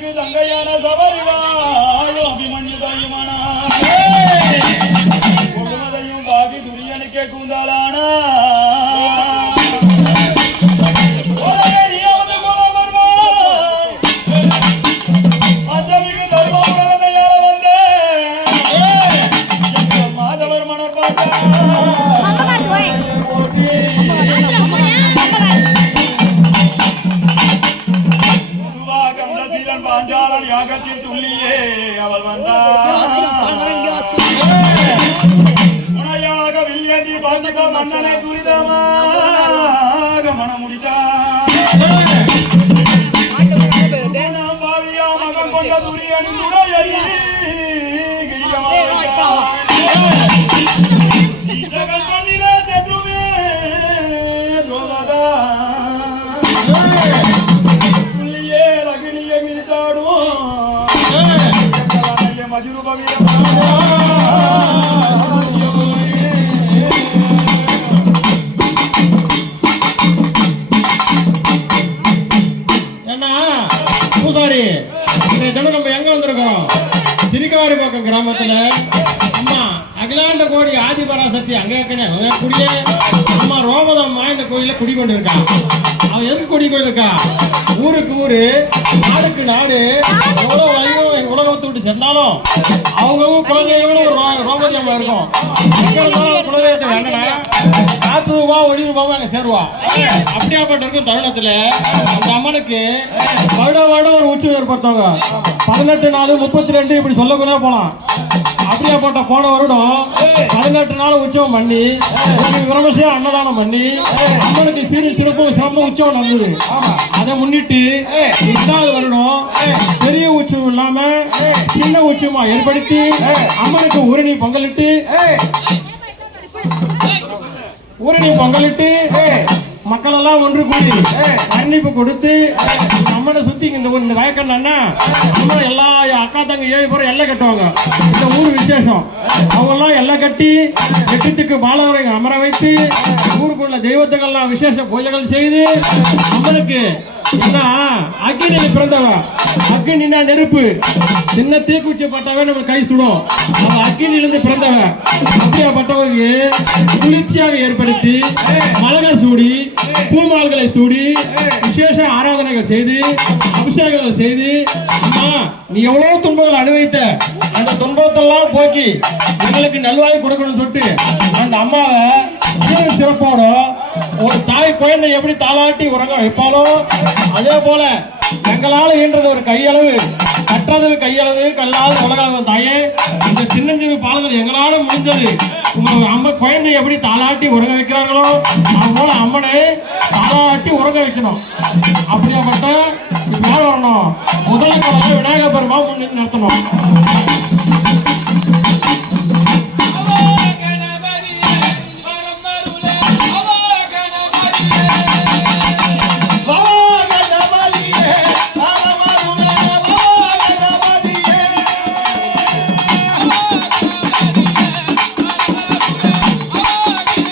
தனக்கு தங்கையான சபரிவாயோ அபிமன்யு தாயுமானாதையும் பாபி துரியனுக்கே கூந்தாலானா காவல் வந்தாக வில்லியத்தில் பறந்துக்க மன்னனை துரிதமாக மனம் முடித்தான் பூசாரி இன்றைய தினம் நம்ம எங்க வந்திருக்கோம்? சிறுகாரிப்பாக்கம் கிராமத்துல. அம்மா அகிலாண்ட கோடி ஆதிபராசக்தி அங்கே இருக்கனே குடியே அம்மா ரோபதம்மா இந்த கோயிலில் குடி கொண்டு இருக்கா அவன் எதுக்கு குடி கொண்டு இருக்கா ஊருக்கு ஊரு நாடுக்கு நாடு எவ்வளவு வரையும் எங்க உலகத்தை விட்டு சென்றாலும் அவங்கவுங்க குலதெய்வங்களும் ஒரு ரோ- ரோபதி அம்மா இருக்கும். எங்க இருந்தாலும் குலதெய்வத்தை வேண்டனா காத்து ரூபா ஒளி ரூபாவும் அங்கே சேருவா. அப்படியாப்பட்ட இருக்கும் தருணத்துல அந்த அம்மனுக்கு வருட வருடம் ஒரு உற்சவம் ஏற்படுத்துவாங்க. பதினெட்டு நாள் முப்பத்தி ரெண்டு இப்படி சொல்லக்கூட போகலாம் அப்படியாப்பட்ட போன வருடம் பதினெட்டு நாள் உற்சவம் பண்ணி விமர்சையா அன்னதானம் பண்ணி அம்மனுக்கு சீரு சிறப்பு சிறப்பு உற்சவம் நடந்தது. அதை முன்னிட்டு இரண்டாவது வருடம் பெரிய உற்சவம் இல்லாம சின்ன உற்சவமா ஏற்படுத்தி அம்மனுக்கு ஊரணி பொங்கலிட்டு ஊரணி பொங்கலிட்டு மக்கள் எல்லாம் ஒன்று கூடி மன்னிப்பு கொடுத்து அம்மனை சுத்தி இந்த ஊர் இந்த வயக்கண்ண அண்ணா எல்லா அக்கா தங்க ஏழு பேரும் எல்லை கட்டுவாங்க. இந்த ஊர் விசேஷம். அவங்கெல்லாம் எல்லை கட்டி எட்டத்துக்கு பாலவரை அமர வைத்து ஊருக்குள்ள தெய்வத்துக்கெல்லாம் விசேஷ பூஜைகள் செய்து அம்மனுக்கு என்ன அக்னியில் பிறந்தவ. அக்னினா நெருப்பு. சின்ன தீக்குச்சி பட்டாவே நம்ம கை சுடும். அவ அக்னியிலிருந்து பிறந்தவ. அப்படியாப்பட்டவங்க குளிர்ச்சியாக ஏற்படுத்தி மலர்கள் சூடி பூமால்களை சூடி விசேஷ ஆராதனைகள் செய்து அபிஷேகம் செய்து அம்மா நீ எவ்வளவு துன்பங்கள் அனுபவித்த அந்த துன்பத்தெல்லாம் போக்கி எங்களுக்கு நல்வாய் கொடுக்கணும்னு சொல்லிட்டு அந்த அம்மாவை சீர சிறப்போட ஒரு தாய் குழந்தை எப்படி தாளாட்டி உறங்க வைப்பாலோ அதே போல எங்களால் ஈன்றது ஒரு கையளவு கற்றது கையளவு கல்லாத உலகாக தாயே இந்த சின்னஞ்சிறு பாலங்கள் எங்களால முடிஞ்சது. உங்க அம்மா குழந்தை எப்படி தாளாட்டி உறங்க வைக்கிறாங்களோ அது போல அம்மனை தாளாட்டி உறங்க வைக்கணும். அப்படியாப்பட்ட மேல வரணும்? முதல் கடலை விநாயகர் பெருமா முன்னிட்டு நடத்தணும்